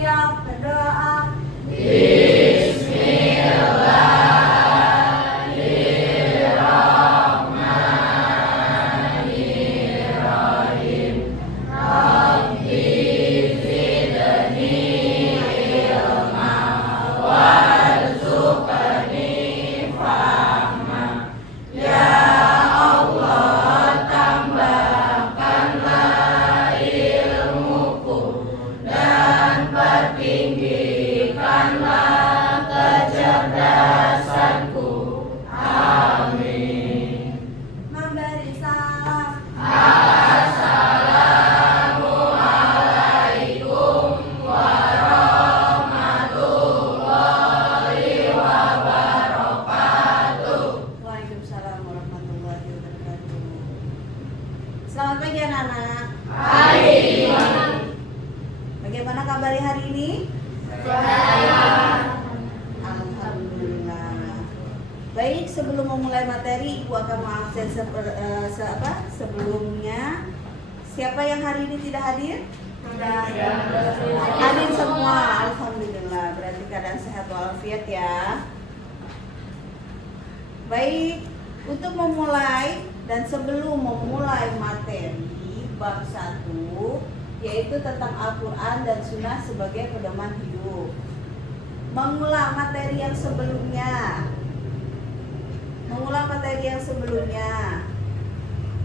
Siap, berdoa. Memberi salam. Waalaikumsalam warahmatullahi wabarakatuh. Selamat pagi anak-anak. Bagaimana kabar hari ini? Alhamdulillah. Baik, sebelum memulai materi, Ibu akan mengabsen sebelumnya. Siapa yang hari ini tidak hadir? Hadir semua, alhamdulillah. Berarti keadaan sehat walafiat ya. Baik, untuk memulai dan sebelum memulai materi bab 1, yaitu tentang Al-Quran dan Sunnah sebagai pedoman hidup. Mengulang materi yang sebelumnya.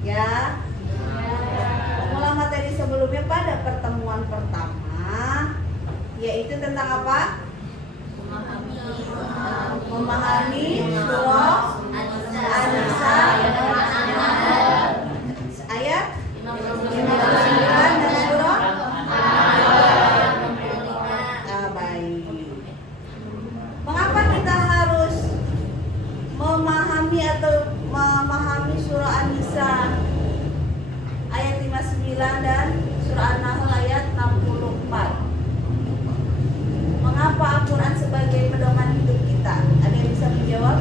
Ya. Mengulang materi sebelumnya pada pertemuan pertama, yaitu tentang apa? Memahami surah An-Nisa ayat 59 dan surah baik. Mengapa kita harus memahami surah An-Nisa ayat 59 dan surah An-Nahl ayat 64? Mengapa Al-Quran sebagai pedoman hidup kita? Ada yang bisa menjawab?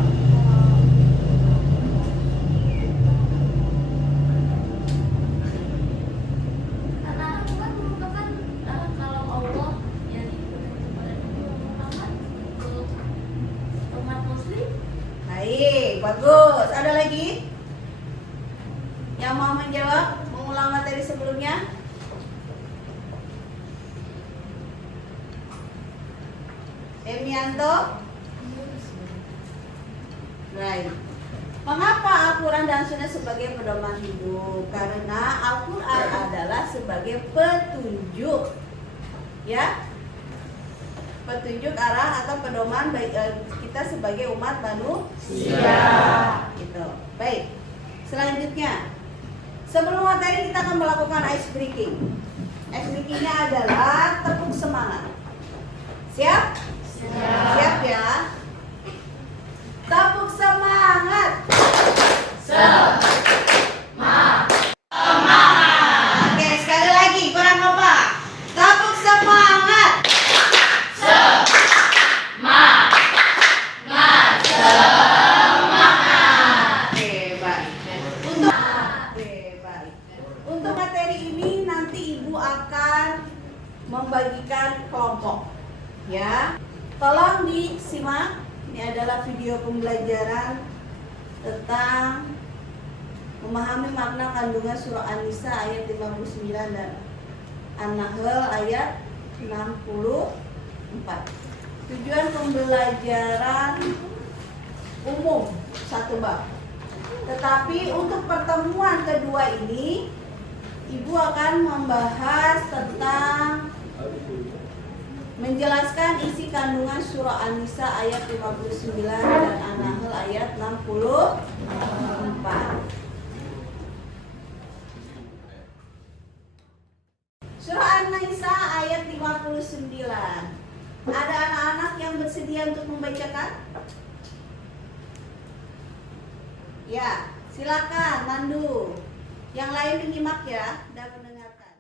Karena Al-Quran merupakan kalam Allah yang diberikan kepada Nabi Muhammad untuk umat muslim. Baik, bagus. Ada lagi yang mau menjawab? Mengulang materi sebelumnya? Emianto? Baik. Mengapa Al-Quran dan Sunnah sebagai pedoman hidup? Karena Al-Quran adalah sebagai petunjuk, ya, petunjuk arah atau pedoman kita sebagai umat manusia. Gitu. Baik. Selanjutnya, sebelum materi kita akan melakukan ice breaking. Ice breakingnya adalah tepuk semangat. Siap? Siap ya. Tepuk semangat. Oke, sekali lagi kurang kompak. Tepuk semangat. Oke, baik. Untuk materi ini nanti Ibu akan membagikan kelompok. Ya. Tolong disimak. Ini adalah video pembelajaran tentang memahami makna kandungan surah An-Nisa ayat 59 dan An-Nahl ayat 64. Tujuan pembelajaran umum satu bab. Tetapi untuk pertemuan kedua ini, Ibu akan membahas tentang menjelaskan isi kandungan surah An-Nisa ayat 59 dan An-Nahl ayat 64. Surah An-Nisa ayat 59. Ada anak-anak yang bersedia untuk membacakan? Ya, silakan Nandu. Yang lain menyimak ya dan mendengarkan.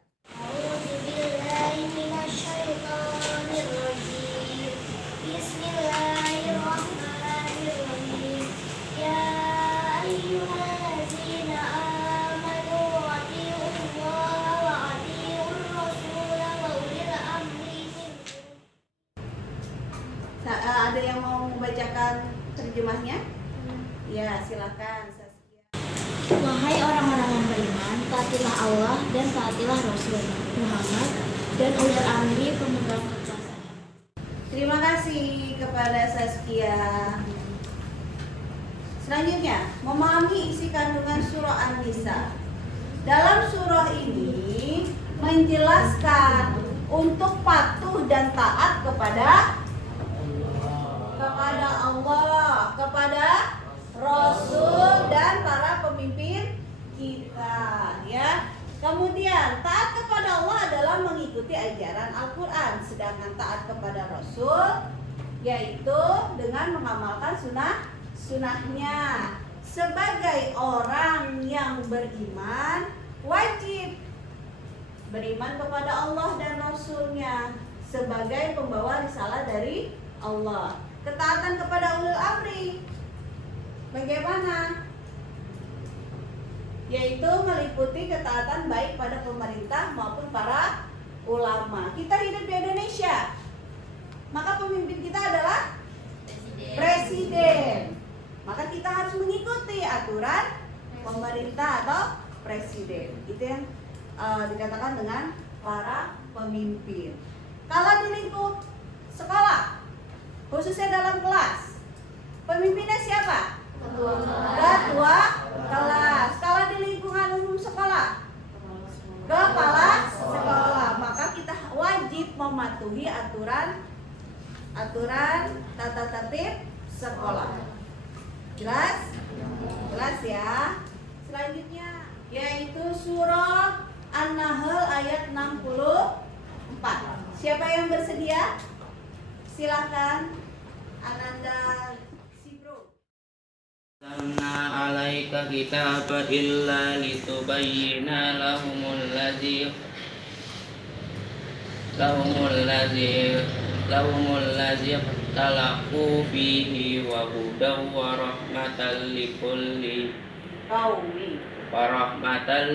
Bismillahirrahmanirrahim. Ya ayyuhallazina amanu atii'ullaha wa atii'ur rasula wa ulil amri minkum. Ada yang mau membacakan terjemahnya? Ya, silakan Saskia. Wahai orang-orang yang beriman, taatilah Allah dan taatilah Rasul Muhammad dan ulil amri pemegang kekuasaan. Terima kasih kepada Saskia. Selanjutnya, memahami isi kandungan surah An-Nisa. Dalam surah ini menjelaskan untuk patuh dan taat kepada Allah, kepada Rasul dan para pemimpin kita, ya. Kemudian taat kepada Allah adalah mengikuti ajaran Al-Quran, sedangkan taat kepada Rasul yaitu dengan mengamalkan sunnahnya. Sebagai orang yang beriman, wajib beriman kepada Allah dan Rasulnya sebagai pembawa risalah dari Allah. Ketaatan kepada ulil amri bagaimana? Yaitu meliputi ketaatan baik pada pemerintah maupun para ulama. Kita hidup di Indonesia, maka pemimpin kita adalah presiden. Maka kita harus mengikuti aturan pemerintah atau presiden. Itu yang dikatakan dengan para pemimpin. Kalau di lingkup sekolah, khususnya dalam kelas, pemimpinnya siapa? Ketua kelas. Kalau di lingkungan umum sekolah, kepala sekolah. Maka kita wajib mematuhi aturan tata tertib sekolah. Jelas? Jelas ya. Selanjutnya yaitu surah An-Nahl ayat 64. Siapa yang bersedia? Silakan Ananda Sibro. Anzalna 'alaika kitaba illa litubayyana lahumul ladzi ikhtalafu fihi wa hudaw wa rahmatan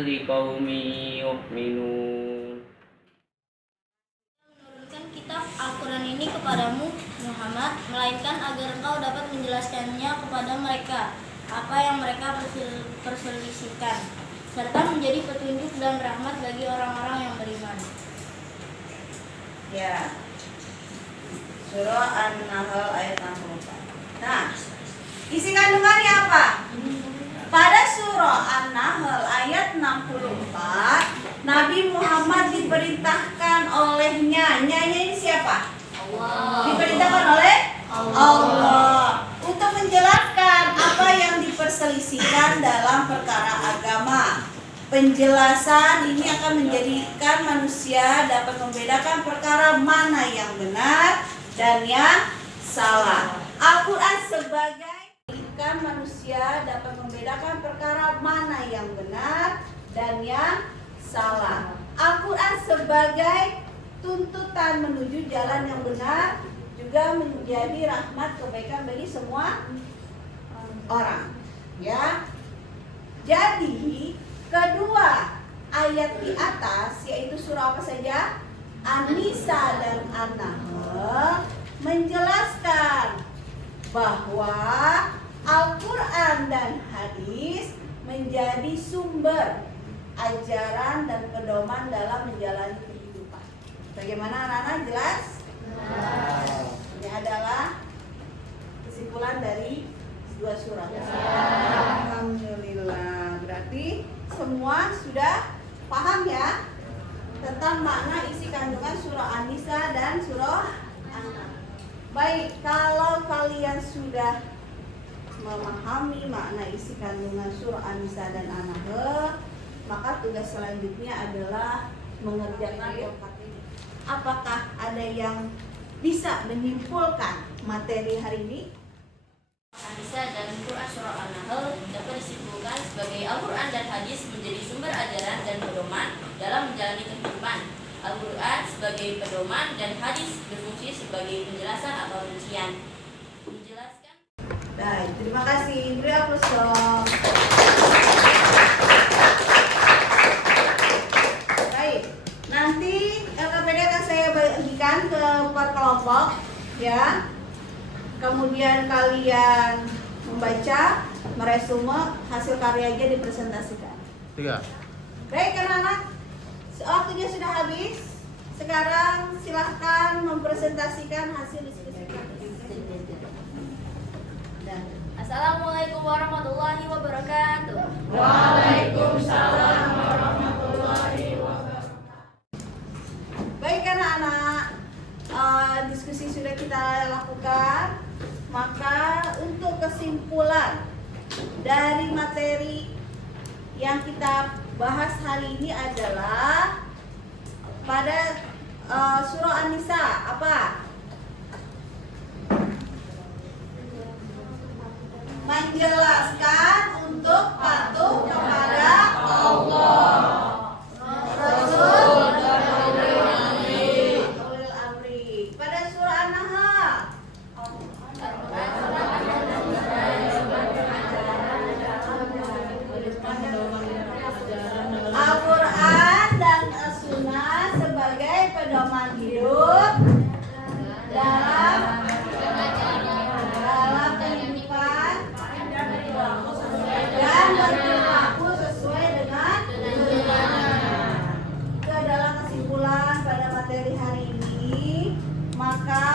liqaumi yu'minun. Menurunkan kitab Al-Quran ini kepadamu Muhammad, melainkan agar engkau dapat menjelaskannya kepada mereka apa yang mereka perselisihkan, serta menjadi petunjuk dan rahmat bagi orang-orang yang beriman. Ya. Surah An-Nahl ayat 64. Nah, isi kandungannya apa? Pada surah An-Nahl ayat 64, Nabi Muhammad diperintahkan olehnya. Ini siapa? Allah. Diperintahkan oleh Allah untuk menjelaskan apa yang diperselisihkan dalam perkara agama. Penjelasan ini akan menjadikan manusia dapat membedakan perkara mana yang benar dan yang salah. Al-Quran sebagai menjadikan manusia dapat membedakan perkara mana yang benar dan yang salah. Al-Quran sebagai tuntutan menuju jalan yang benar juga menjadi rahmat kebaikan bagi semua orang. Ya. Jadi kedua ayat di atas, yaitu surah apa saja? An-Nisa dan An-Nahl, menjelaskan bahwa Al-Quran dan hadis menjadi sumber ajaran dan pedoman dalam menjalani kehidupan. Bagaimana anak-anak, jelas? Ini adalah kesimpulan dari dua surah. Alhamdulillah. Berarti semua sudah paham ya tentang makna isi kandungan surah An-Nisa dan surah An-Nahl. Baik, kalau kalian sudah memahami makna isi kandungan surah An-Nisa dan An-Nahl, maka tugas selanjutnya adalah mengerjakan workbook ini. Apakah ada yang bisa menyimpulkan materi hari ini? An-Nisa dan Quran surah An-Nahl dapat disimpulkan sebagai Al-Quran dan hadis menjadi sumber ajaran dan pedoman dalam menjalani kehidupan. Al-Quran sebagai pedoman dan hadis berfungsi sebagai penjelasan atau rincian. Menjelaskan. Baik, terima kasih. Beri aplaus dong. Baik, nanti LKPD akan saya bagikan ke per kelompok ya. kemudian kalian membaca, meresume hasil karyanya, dipresentasikan. 3. Baik anak-anak, waktunya sudah habis. Sekarang silahkan mempresentasikan hasil diskusi kalian. Assalamualaikum warahmatullahi wabarakatuh. Waalaikumsalam warahmatullahi wabarakatuh. Baik anak-anak, diskusi sudah kita lakukan. Maka untuk kesimpulan dari materi yang kita bahas hari ini adalah pada surah An-Nisa apa? Menjelaskan untuk patuh kepada Allah, Rasul dan ulil amri. Pada surah An-Nahl Al-Quran dan As-Sunnah sebagai pedoman hidup dalam kehidupan dan berperilaku sesuai dengan tuntunan. Itu adalah kesimpulan pada materi hari ini. Maka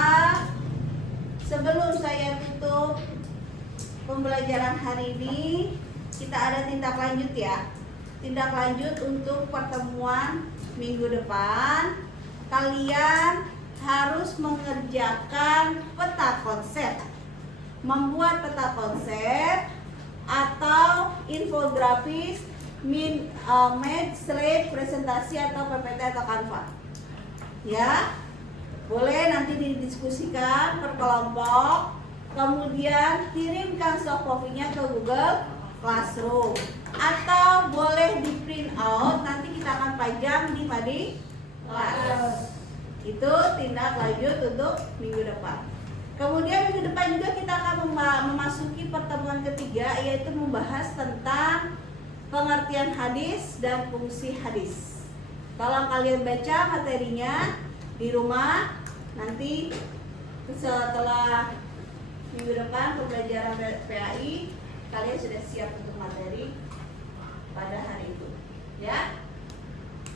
sebelum saya tutup pembelajaran hari ini, kita ada tindak lanjut ya. Tindak lanjut untuk pertemuan minggu depan. Kalian harus mengerjakan peta konsep, membuat peta konsep atau infografis, slide presentasi atau PPT atau Canva. Ya, boleh nanti didiskusikan per kelompok, kemudian kirimkan soft copy-nya ke Google Classroom, atau boleh di print out, nanti kita akan pajang di Padi Kelas. Itu tindak lanjut untuk minggu depan. Kemudian minggu depan juga kita akan memasuki pertemuan ketiga, yaitu membahas tentang pengertian hadis dan fungsi hadis. Tolong kalian baca materinya di rumah. Nanti setelah minggu depan pembelajaran PAI, kalian sudah siap untuk materi pada hari itu. Ya?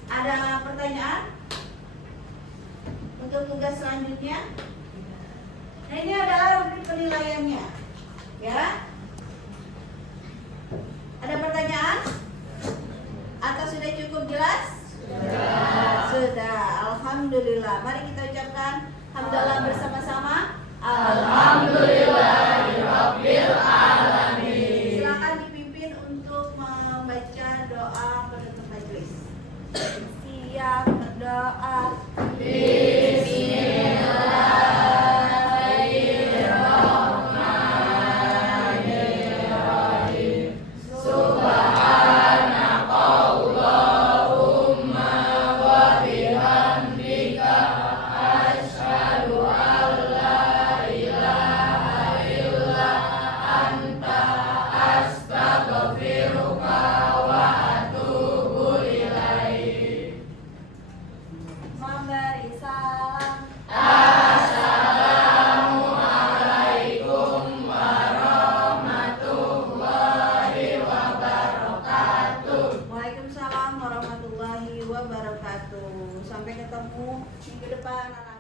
Ada pertanyaan untuk tugas selanjutnya? Nah, ini adalah rubrik penilaiannya. Ya? Ada pertanyaan? Atau sudah cukup jelas? Sudah. Alhamdulillah. Mari kita ucapkan hamdalah bersama-sama. Alhamdulillahirabbil alamin. Silakan dipimpin untuk membaca doa penutup majelis. Siap berdoa. Memberi salam. Assalamualaikum warahmatullahi wabarakatuh. Waalaikumsalam warahmatullahi wabarakatuh. Sampai ketemu minggu depan, anak-anak.